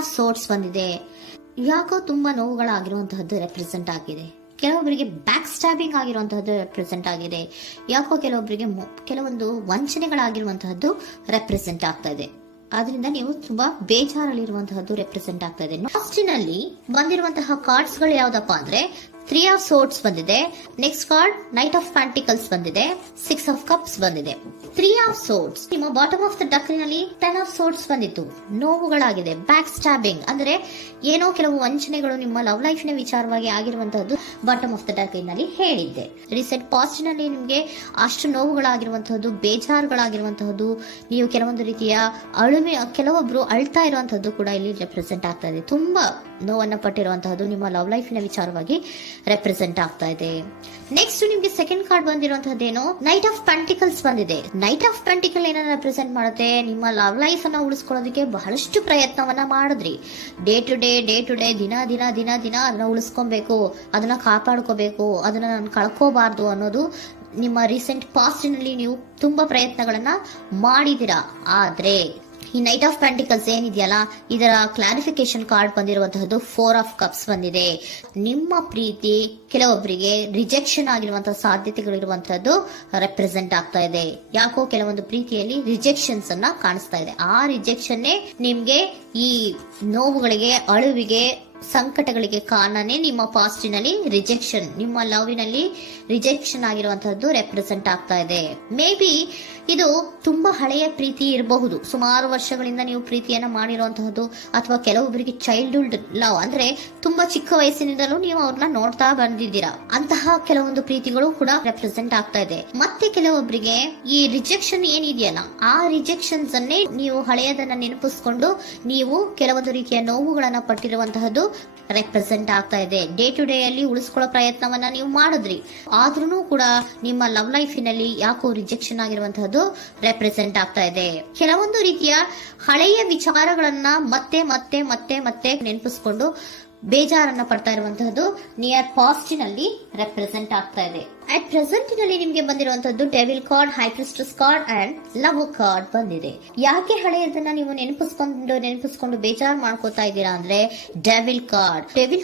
Of swords ಬಂದಿದೆ. ಯಾಕೋ ತುಂಬಾ ನೋವುಗಳಾಗಿರುವಂತಹದ್ದು ರೆಪ್ರೆಸೆಂಟ್ ಆಗಿದೆ. ಕೆಲವೊಬ್ಬರಿಗೆ ಬ್ಯಾಕ್ ಸ್ಟ್ಯಾಬಿಂಗ್ ಆಗಿರುವಂತಹದ್ದು ರೆಪ್ರೆಸೆಂಟ್ ಆಗಿದೆ. ಯಾಕೋ ಕೆಲವೊಬ್ಬರಿಗೆ ಕೆಲವೊಂದು ವಂಚನೆಗಳಾಗಿರುವಂತಹದ್ದು ರೆಪ್ರೆಸೆಂಟ್ ಆಗ್ತಾ ಇದೆ. ಆದ್ರಿಂದ ನೀವು ತುಂಬಾ ಬೇಜಾರಲ್ಲಿರುವಂತಹದ್ದು ರೆಪ್ರೆಸೆಂಟ್ ಆಗ್ತಾ ಇದೆ. ಲಾಸ್ಟಿನಲ್ಲಿ ಬಂದಿರುವಂತಹ ಕಾರ್ಡ್ಸ್ ಗಳು ಯಾವ್ದಪ್ಪ ಅಂದ್ರೆ 3 ಆಫ್ ಸೋರ್ಟ್ಸ್ ಬಂದಿದೆ. Next card knight of pentacles ಬಂದಿದೆ. 6 ಆಫ್ ಕಪ್ಸ್ ಬಂದಿದೆ. 3 ಆಫ್ ಸೋರ್ಟ್ಸ್ ನಿಮ್ಮ ಬಾಟಮ್ ಆಫ್ ದ ಡಕ್ನಲ್ಲಿ 10 ಆಫ್ ಸೋರ್ಟ್ಸ್ ಬಂದಿತ್ತು. ನೋವುಗಳಾಗಿದೆ, ಬ್ಯಾಕ್ ಸ್ಟ್ಯಾಬಿಂಗ್ ಅಂದ್ರೆ ಏನೋ ಕೆಲವು ವಂಚನೆಗಳು ನಿಮ್ಮ ಲವ್ ಲೈಫ್ ನ ವಿಚಾರವಾಗಿ ಆಗಿರುವಂತಹದ್ದು ಬಾಟಮ್ ಆಫ್ ದ ಡಕ್ನಲ್ಲಿ ಹೇಳಿದ್ದೆ. ರೀಸೆಂಟ್ ಪಾಸ್ಟ್ ನಲ್ಲಿ ನಿಮ್ಗೆ ಅಷ್ಟು ನೋವುಗಳಾಗಿರುವಂತಹದ್ದು, ಬೇಜಾರುಗಳಾಗಿರುವಂತಹದ್ದು, ನೀವು ಕೆಲವೊಂದು ರೀತಿಯ ಕೆಲವೊಬ್ರು ಅಳ್ತಾ ಇರುವಂತಹದ್ದು ಕೂಡ ಇಲ್ಲಿ ರೆಪ್ರೆಸೆಂಟ್ ಆಗ್ತಾ ಇದೆ. ತುಂಬಾ ನೋವನ್ನ ಪಟ್ಟಿರುವಂತಹದ್ದು ನಿಮ್ಮ ಲವ್ ಲೈಫ್ ನ ವಿಚಾರವಾಗಿ ರೆಪ್ರೆಸೆಂಟ್ ಆಗ್ತಾ ಇದೆ. ನೆಕ್ಸ್ಟ್ ನಿಮ್ಗೆ ಸೆಕೆಂಡ್ ಕಾರ್ಡ್ ಬಂದಿರುವಂತಹದ್ದೇನು ನೈಟ್ ಆಫ್ ಪೆಂಟಿಕಲ್ಸ್ ಬಂದಿದೆ. ನೈಟ್ ಆಫ್ ಪೆಂಟಿಕಲ್ ಏನನ್ನ ರೆಪ್ರೆಸೆಂಟ್ ಮಾಡುತ್ತೆ, ನಿಮ್ಮ ಲವ್ ಲೈಫ್ ಅನ್ನ ಉಳಿಸ್ಕೊಳ್ಳೋದಕ್ಕೆ ಬಹಳಷ್ಟು ಪ್ರಯತ್ನವನ್ನ ಮಾಡಿದ್ರಿ. ಡೇ ಟು ಡೇ ದಿನ ಅದನ್ನ ಉಳಿಸ್ಕೊಬೇಕು, ಅದನ್ನ ಕಾಪಾಡ್ಕೋಬೇಕು, ಅದನ್ನ ನಾನು ಕಳ್ಕೋಬಾರ್ದು ಅನ್ನೋದು ನಿಮ್ಮ ರೀಸೆಂಟ್ ಪಾಸ್ಟ್ ನಲ್ಲಿ ನೀವು ತುಂಬಾ ಪ್ರಯತ್ನಗಳನ್ನ ಮಾಡಿದಿರಾ. ಆದ್ರೆ ಈ ನೈಟ್ ಆಫ್ ಪ್ಯಾಂಟಿಕಲ್ಸ್ ಏನಿದೆಯಲ್ಲ, ಇದರ ಕ್ಲಾರಿಫಿಕೇಶನ್ ಕಾರ್ಡ್ ಬಂದಿರುವಂತಹದ್ದು 4 ಆಫ್ ಕಪ್ಸ್ ಬಂದಿದೆ. ನಿಮ್ಮ ಪ್ರೀತಿ ಕೆಲವೊಬ್ಬರಿಗೆ ರಿಜೆಕ್ಷನ್ ಆಗಿರುವಂತಹ ಸಾಧ್ಯತೆಗಳಿರುವಂತಹದ್ದು ರೆಪ್ರೆಸೆಂಟ್ ಆಗ್ತಾ ಇದೆ. ಯಾಕೋ ಕೆಲವೊಂದು ಪ್ರೀತಿಯಲ್ಲಿ ರಿಜೆಕ್ಷನ್ಸ್ ಅನ್ನ ಕಾಣಿಸ್ತಾ ಇದೆ. ಆ ರಿಜೆಕ್ಷನ್ನೇ ನಿಮ್ಗೆ ಈ ನೋವುಗಳಿಗೆ, ಅಳುವಿಗೆ, ಸಂಕಟಗಳಿಗೆ ಕಾರಣನೇ ನಿಮ್ಮ ಪಾಸ್ಟಿನಲ್ಲಿ ರಿಜೆಕ್ಷನ್, ನಿಮ್ಮ ಲವ್ನಲ್ಲಿ ರಿಜೆಕ್ಷನ್ ಆಗಿರುವಂತಹದ್ದು ರೆಪ್ರೆಸೆಂಟ್ ಆಗ್ತಾ ಇದೆ. ಮೇ ಬಿ ಇದು ತುಂಬಾ ಹಳೆಯ ಪ್ರೀತಿ ಇರಬಹುದು. ಸುಮಾರು ವರ್ಷಗಳಿಂದ ನೀವು ಪ್ರೀತಿಯನ್ನ ಮಾಡಿರುವಂತಹದ್ದು, ಅಥವಾ ಕೆಲವೊಬ್ಬರಿಗೆ ಚೈಲ್ಡ್ಹುಡ್ ಲವ್ ಅಂದ್ರೆ ತುಂಬಾ ಚಿಕ್ಕ ವಯಸ್ಸಿನಿಂದಲೂ ನೀವು ಅವ್ರನ್ನ ನೋಡ್ತಾ ಬಂದಿದ್ದೀರಾ. ಅಂತಹ ಕೆಲವೊಂದು ಪ್ರೀತಿಗಳು ಕೂಡ ರೆಪ್ರೆಸೆಂಟ್ ಆಗ್ತಾ ಇದೆ. ಮತ್ತೆ ಕೆಲವೊಬ್ಬರಿಗೆ ಈ ರಿಜೆಕ್ಷನ್ ಏನಿದೆಯಲ್ಲ, ಆ ರಿಜೆಕ್ಷನ್ಸ್ ಅನ್ನೇ ನೀವು ಹಳೆಯದನ್ನ ನೆನಪಿಸ್ಕೊಂಡು ನೀವು ಕೆಲವೊಂದು ರೀತಿಯ ನೋವುಗಳನ್ನ ಪಟ್ಟಿರುವಂತಹದ್ದು ರೆಪ್ರೆಸೆಂಟ್ ಆಗ್ತಾ ಇದೆ. ಡೇ ಟು ಡೇ ಅಲ್ಲಿ ಉಳಿಸ್ಕೊಳ್ಳೋ ಪ್ರಯತ್ನವನ್ನ ನೀವು ಮಾಡಿದ್ರಿ, ಆದ್ರೂ ಕೂಡ ನಿಮ್ಮ ಲವ್ ಲೈಫಿನಲ್ಲಿ ಯಾಕೋ ರಿಜೆಕ್ಷನ್ ಆಗಿರುವಂತಹದ್ದು ರೆಪ್ರೆಸೆಂಟ್ ಆಗ್ತಾ ಇದೆ. ಕೆಲವೊಂದು ರೀತಿಯ ಹಳೆಯ ವಿಚಾರಗಳನ್ನ ಮತ್ತೆ ಮತ್ತೆ ಮತ್ತೆ ಮತ್ತೆ ನೆನಪಿಸ್ಕೊಂಡು ಬೇಜಾರನ್ನ ಪಡ್ತಾ ಇರುವಂತಹದ್ದು ನಿಯರ್ ಪಾಸ್ಟಿನಲ್ಲಿ ರೆಪ್ರೆಸೆಂಟ್ ಆಗ್ತಾ ಇದೆ. ಅಟ್ ಪ್ರೆಸೆಂಟ್ ನಲ್ಲಿ ನಿಮ್ಗೆ ಬಂದಿರುವಂತದ್ದು devil card, high priestess card and love card ಬಂದಿದೆ. ಯಾಕೆ ಹಳೆಯದನ್ನ ನೀವು ನೆನಪಿಸ್ಕೊಂಡು ಬೇಜಾರು ಮಾಡ್ಕೋತಾ ಇದ್ದೀರಾ ಅಂದ್ರೆ, ಡೆವಿಲ್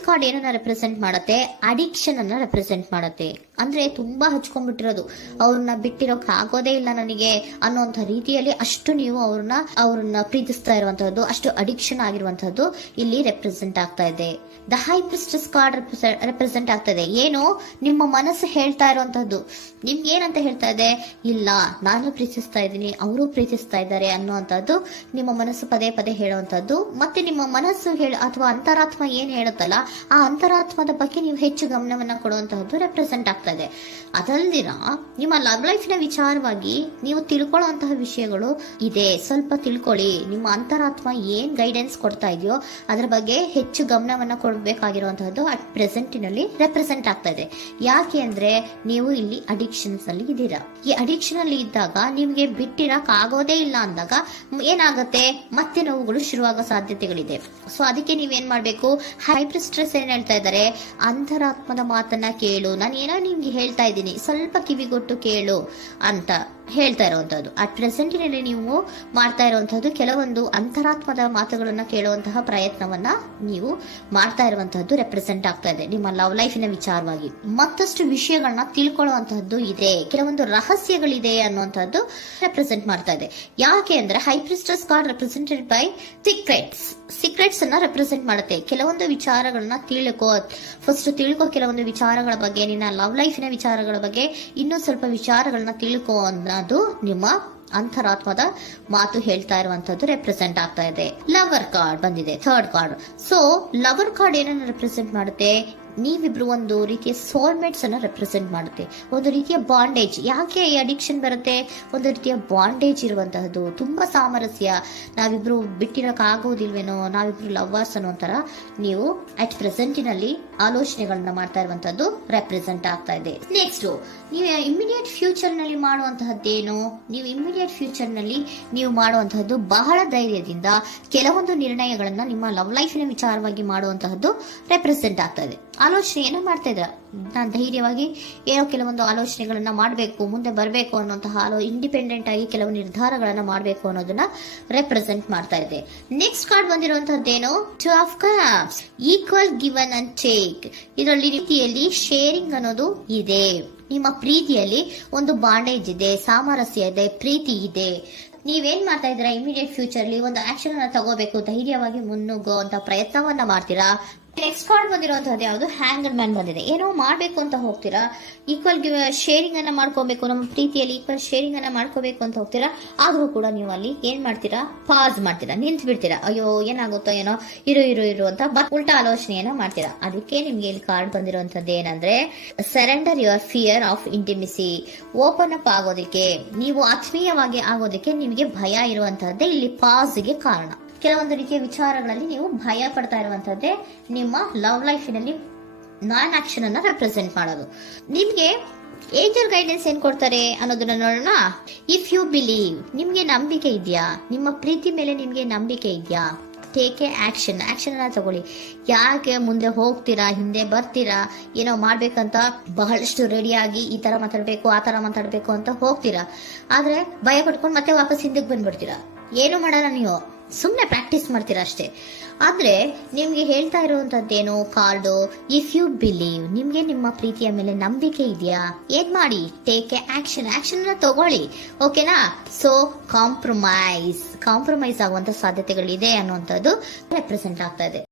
ಕಾರ್ಡ್ ಏನನ್ನ ರೆಪ್ರೆಸೆಂಟ್ ಮಾಡುತ್ತೆ, ಅಡಿಕ್ಷನ್ ಅನ್ನ ರೆಪ್ರೆಸೆಂಟ್ ಮಾಡುತ್ತೆ. ಅಂದ್ರೆ ತುಂಬಾ ಹಚ್ಕೊಂಡ್ಬಿಟ್ಟಿರೋದು, ಅವ್ರನ್ನ ಬಿಟ್ಟಿರೋಕ್ ಆಗೋದೇ ಇಲ್ಲ ನನಗೆ ಅನ್ನುವಂತ ರೀತಿಯಲ್ಲಿ ಅಷ್ಟು ನೀವು ಅವ್ರನ್ನ ಪ್ರೀತಿಸ್ತಾ ಇರುವಂತಹದ್ದು, ಅಷ್ಟು ಅಡಿಕ್ಷನ್ ಆಗಿರುವಂತಹದ್ದು ಇಲ್ಲಿ ರೆಪ್ರೆಸೆಂಟ್ ಆಗ್ತಾ ಇದೆ. The high priestess card represent ಆಗ್ತಾ ಇದೆ. ಏನು ನಿಮ್ಮ ಮನಸ್ಸು ಹೇಳ್ತಾ ಇರುವಂತಹದ್ದು, ನಿಮ್ಗೆ ಏನಂತ ಹೇಳ್ತಾ ಇದೆ, ಇಲ್ಲ ನಾನು ಪ್ರೀತಿಸ್ತಾ ಇದ್ದೀನಿ, ಅವರು ಪ್ರೀತಿಸ್ತಾ ಇದ್ದಾರೆ ಅನ್ನುವಂಥದ್ದು ನಿಮ್ಮ ಮನಸ್ಸು ಪದೇ ಪದೇ ಹೇಳುವಂತದ್ದು. ಮತ್ತೆ ನಿಮ್ಮ ಮನಸ್ಸು ಅಥವಾ ಅಂತರಾತ್ಮ ಏನ್ ಹೇಳುತ್ತಲ್ಲ, ಆ ಅಂತರಾತ್ಮದ ಬಗ್ಗೆ ನೀವು ಹೆಚ್ಚು ಗಮನವನ್ನ ಕೊಡುವಂತಹದ್ದು ರೆಪ್ರೆಸೆಂಟ್ ಆಗ್ತಾ ಇದೆ. ಅದಲ್ದಿರ ನಿಮ್ಮ ಲವ್ ಲೈಫ್ ನ ವಿಚಾರವಾಗಿ ನೀವು ತಿಳ್ಕೊಳ್ಳುವಂತಹ ವಿಷಯಗಳು ಇದೆ. ಸ್ವಲ್ಪ ತಿಳ್ಕೊಳ್ಳಿ, ನಿಮ್ಮ ಅಂತರಾತ್ಮ ಏನ್ ಗೈಡೆನ್ಸ್ ಕೊಡ್ತಾ ಇದೆಯೋ ಅದರ ಬಗ್ಗೆ ಹೆಚ್ಚು ಗಮನವನ್ನ ಕೊಡಬೇಕಾಗಿರುವಂತಹದ್ದು ಅಟ್ ಪ್ರೆಸೆಂಟಿನಲ್ಲಿ ರೆಪ್ರೆಸೆಂಟ್ ಆಗ್ತಾ ಇದೆ. ಯಾಕೆ ಅಂದ್ರೆ ನೀವು ಇಲ್ಲಿ ಅಡಿಕ್ಷನ್ಸ್ ಅಲ್ಲಿ ಇದ್ದೀರಾ. ಈ ಅಡಿಕ್ಷನ್ ಅಲ್ಲಿ ಇದ್ದಾಗ ನಿಮ್ಗೆ ಬಿಟ್ಟಿರಕ್ ಆಗೋದೇ ಇಲ್ಲ ಅಂದಾಗ ಏನಾಗುತ್ತೆ, ಮತ್ತೆ ನೋವುಗಳು ಶುರುವಾಗೋ ಸಾಧ್ಯತೆಗಳಿದೆ. ಸೊ ಅದಕ್ಕೆ ನೀವೇನ್ ಮಾಡ್ಬೇಕು, ಹೈಪ್ರಿಸ್ಟ್ರೆಸ್ ಏನ್ ಹೇಳ್ತಾ ಇದ್ದಾರೆ, ಅಂತರಾತ್ಮದ ಮಾತನ್ನ ಕೇಳು, ನಾನು ಏನೋ ನಿಮ್ಗೆ ಹೇಳ್ತಾ ಇದ್ದೀನಿ, ಸ್ವಲ್ಪ ಕಿವಿಗೊಟ್ಟು ಕೇಳು ಅಂತ ಹೇಳ್ತಾ ಇರುವಂತದ್ದು. ಅಟ್ ಪ್ರೆಸೆಂಟಿನಲ್ಲಿ ನೀವು ಮಾಡ್ತಾ ಇರುವಂತಹದ್ದು ಕೆಲವೊಂದು ಅಂತರಾತ್ಮದ ಮಾತುಗಳನ್ನ ಕೇಳುವಂತಹ ಪ್ರಯತ್ನವನ್ನ ನೀವು ಮಾಡ್ತಾ ಇರುವಂತಹದ್ದು ರೆಪ್ರೆಸೆಂಟ್ ಆಗ್ತಾ ಇದೆ. ನಿಮ್ಮ ಲವ್ ಲೈಫಿನ ವಿಚಾರವಾಗಿ ಮತ್ತಷ್ಟು ವಿಷಯಗಳನ್ನ ತಿಳ್ಕೊಳ್ಳುವಂತಹದ್ದು ಇದೆ, ಕೆಲವೊಂದು ರಹಸ್ಯಗಳಿದೆ ಅನ್ನುವಂಥದ್ದು ರೆಪ್ರೆಸೆಂಟ್ ಮಾಡ್ತಾ ಇದೆ. ಯಾಕೆ ಅಂದ್ರೆ high priestess card represented by secrets ಅನ್ನ ರೆಪ್ರೆಸೆಂಟ್ ಮಾಡುತ್ತೆ. ಕೆಲವೊಂದು ವಿಚಾರಗಳನ್ನ ಫಸ್ಟ್ ತಿಳ್ಕೊ, ಕೆಲವೊಂದು ವಿಚಾರಗಳ ಬಗ್ಗೆ, ನಿನ್ನ ಲವ್ ಲೈಫಿನ ವಿಚಾರಗಳ ಬಗ್ಗೆ ಇನ್ನೂ ಸ್ವಲ್ಪ ವಿಚಾರಗಳನ್ನ ತಿಳ್ಕೊ ಅನ್ನೋದು ನಿಮ್ಮ ಅಂತರಾತ್ಮದ ಮಾತು ಹೇಳ್ತಾ ಇರುವಂತದ್ದು ರೆಪ್ರೆಸೆಂಟ್ ಆಗ್ತಾ ಇದೆ. ಲವರ್ ಕಾರ್ಡ್ ಬಂದಿದೆ, third card. So lover card ಏನನ್ನ ರೆಪ್ರೆಸೆಂಟ್ ಮಾಡುತ್ತೆ, ನೀವಿಬ್ರು ಒಂದು ರೀತಿಯ ಸೋಲ್ಮೇಟ್ಸ್ ಅನ್ನ ರೆಪ್ರೆಸೆಂಟ್ ಮಾಡುತ್ತೆ. ಒಂದು ರೀತಿಯ ಬಾಂಡೇಜ್. ಯಾಕೆ ಈ ಅಡಿಕ್ಷನ್ ಬರುತ್ತೆ, ಒಂದು ರೀತಿಯ ಬಾಂಡೇಜ್ ಇರುವಂತಹದ್ದು, ತುಂಬಾ ಸಾಮರಸ್ಯ, ನಾವಿಬ್ರು ಬಿಟ್ಟಿರಕ್ ಆಗೋದಿಲ್ವೇನೋ, ನಾವಿಬ್ರು ಲವರ್ಸ್ ಅನ್ನೋ ತರ ನೀವು ಅಟ್ ಪ್ರೆಸೆಂಟಿನಲ್ಲಿ ಆಲೋಚನೆಗಳನ್ನ ಮಾಡ್ತಾ ಇರುವಂತದ್ದು ರೆಪ್ರೆಸೆಂಟ್ ಆಗ್ತಾ ಇದೆ. ನೆಕ್ಸ್ಟ್ ನೀವು ಇಮಿಡಿಯೇಟ್ ಫ್ಯೂಚರ್ ನಲ್ಲಿ ಮಾಡುವಂತಹದ್ದೇನು, ನೀವು ಇಮಿಡಿಯೇಟ್ ಫ್ಯೂಚರ್ ನಲ್ಲಿ ನೀವು ಮಾಡುವಂತಹದ್ದು ಬಹಳ ಧೈರ್ಯದಿಂದ ಕೆಲವೊಂದು ನಿರ್ಣಯಗಳನ್ನ ನಿಮ್ಮ ಲವ್ ಲೈಫಿನ ವಿಚಾರವಾಗಿ ಮಾಡುವಂತಹದ್ದು ರೆಪ್ರೆಸೆಂಟ್ ಆಗ್ತಾ ಇದೆ. ಆಲೋಚನೆ ಏನೋ ಮಾಡ್ತಾ ಇದ್ರ, ನಾನು ಧೈರ್ಯವಾಗಿ ಏನೋ ಕೆಲವೊಂದು ಆಲೋಚನೆಗಳನ್ನ ಮಾಡಬೇಕು, ಮುಂದೆ ಬರಬೇಕು ಅನ್ನೋಂತಹ ಇಂಡಿಪೆಂಡೆಂಟ್ ಆಗಿ ಕೆಲವು ನಿರ್ಧಾರಗಳನ್ನ ಮಾಡಬೇಕು ಅನ್ನೋದನ್ನ ರೆಪ್ರೆಸೆಂಟ್ ಮಾಡ್ತಾ ಇದೆ. ನೆಕ್ಸ್ಟ್ ಕಾರ್ಡ್ ಬಂದಿರುವಂತಹದ್ದೇನು, two of cups, equal given and take. ಇದರಲ್ಲಿ ರೀತಿಯಲ್ಲಿ ಶೇರಿಂಗ್ ಅನ್ನೋದು ಇದೆ. ನಿಮ್ಮ ಪ್ರೀತಿಯಲ್ಲಿ ಒಂದು ಬಾಂಡೇಜ್ ಇದೆ, ಸಾಮರಸ್ಯ ಇದೆ, ಪ್ರೀತಿ ಇದೆ. ನೀವೇನ್ ಮಾಡ್ತಾ ಇದ್ದೀರಾ, ಇಮಿಡಿಯೇಟ್ ಫ್ಯೂಚರ್ ಅಲ್ಲಿ ಒಂದು ಆಕ್ಷನ್ ಅನ್ನ ತಗೋಬೇಕು, ಧೈರ್ಯವಾಗಿ ಮುನ್ನುಗ್ಗೋ ಅಂತ ಪ್ರಯತ್ನವನ್ನ ಮಾಡ್ತೀರಾ. ನೆಕ್ಸ್ಟ್ ಕಾರ್ಡ್ ಬಂದಿರುವಂತಹದ್ದು ಯಾವುದು, ಹ್ಯಾಂಗರ್ ಮ್ಯಾನ್ ಬಂದಿದೆ. ಏನೋ ಮಾಡ್ಬೇಕು ಅಂತ ಹೋಗ್ತೀರಾ, ಈಕ್ವಲ್ ಶೇರಿಂಗ್ ಅನ್ನ ಮಾಡ್ಕೋಬೇಕು, ನಮ್ಮ ಪ್ರೀತಿಯಲ್ಲಿ ಈಕ್ವಲ್ ಶೇರಿಂಗ್ ಅನ್ನ ಮಾಡ್ಕೋಬೇಕು ಅಂತ ಹೋಗ್ತೀರಾ. ಆದ್ರೂ ಕೂಡ ನೀವು ಅಲ್ಲಿ ಏನ್ ಮಾಡ್ತೀರಾ, ಪಾಸ್ ಮಾಡ್ತೀರಾ, ನಿಂತು ಬಿಡ್ತೀರಾ. ಅಯ್ಯೋ ಏನಾಗುತ್ತೋ ಏನೋ, ಇರು ಅಂತ ಉಲ್ಟಾ ಆಲೋಚನೆಯನ್ನ ಮಾಡ್ತೀರಾ. ಅದಕ್ಕೆ ನಿಮ್ಗೆ ಇಲ್ಲಿ ಕಾರ್ಡ್ ಬಂದಿರುವಂತದ್ದು ಏನಂದ್ರೆ, surrender your fear of intimacy. Open up ಆಗೋದಕ್ಕೆ, ನೀವು ಆತ್ಮೀಯವಾಗಿ ಆಗೋದಕ್ಕೆ ನಿಮಗೆ ಭಯ ಇರುವಂತಹದ್ದೇ ಇಲ್ಲಿ ಪಾಸ್ಗೆ ಕಾರಣ. ಕೆಲವೊಂದು ರೀತಿಯ ವಿಚಾರಗಳಲ್ಲಿ ನೀವು ಭಯ ಪಡ್ತಾ ಇರುವಂತದ್ದೇ ನಿಮ್ಮ ಲವ್ ಲೈಫಿನಲ್ಲಿ ನಾನ್ ಆಕ್ಷನ್ ಅನ್ನ ರೆಪ್ರೆಸೆಂಟ್ ಮಾಡೋದು. ನಿಮ್ಗೆ ಏಂಜಲ್ ಗೈಡೆನ್ಸ್ ಏನ್ ಕೊಡ್ತಾರೆ ಅನ್ನೋದನ್ನ ನೋಡೋಣ. ಇಫ್ ಯು ಬಿಲೀವ್, ನಿಮ್ಗೆ ನಂಬಿಕೆ ಇದೆಯಾ, ನಿಮ್ಮ ಪ್ರೀತಿ ಮೇಲೆ ನಿಮ್ಗೆ ನಂಬಿಕೆ ಇದೆಯಾ, ಟೇಕ್ ಎ ಆಕ್ಷನ್ ಅನ್ನ ತಗೊಳ್ಳಿ. ಯಾಕೆ ಮುಂದೆ ಹೋಗ್ತೀರಾ, ಹಿಂದೆ ಬರ್ತೀರಾ, ಏನೋ ಮಾಡ್ಬೇಕಂತ ಬಹಳಷ್ಟು ರೆಡಿಯಾಗಿ ಈ ತರ ಮಾತಾಡ್ಬೇಕು ಆ ತರ ಮಾತಾಡ್ಬೇಕು ಅಂತ ಹೋಗ್ತೀರಾ. ಆದ್ರೆ ಭಯ ಪಡ್ಕೊಂಡು ಮತ್ತೆ ವಾಪಸ್ ಹಿಂದಕ್ಕೆ ಬಂದ್ಬಿಡ್ತೀರಾ. ಏನು ಮಾಡಲ್ಲ, ನೀವು ಸುಮ್ನೆ ಪ್ರಾಕ್ಟೀಸ್ ಮಾಡ್ತೀರಾ ಅಷ್ಟೇ. ಆದ್ರೆ ನಿಮ್ಗೆ ಹೇಳ್ತಾ ಇರುವಂತದ್ದೇನು ಕಾರ್ಡು, ಇಫ್ ಯು ಬಿಲೀವ್, ನಿಮ್ಗೆ ನಿಮ್ಮ ಪ್ರೀತಿಯ ಮೇಲೆ ನಂಬಿಕೆ ಇದೆಯಾ, ಏನ್ ಮಾಡಿ, ಟೇಕ್ ಎ ಆಕ್ಷನ್ ಅನ್ನ ತಗೊಳ್ಳಿ. ಓಕೆನಾ. ಸೊ ಕಾಂಪ್ರಮೈಸ್ ಆಗುವಂತ ಸಾಧ್ಯತೆಗಳಿದೆ ಅನ್ನುವಂಥದ್ದು ರೆಪ್ರೆಸೆಂಟ್ ಆಗ್ತಾ ಇದೆ.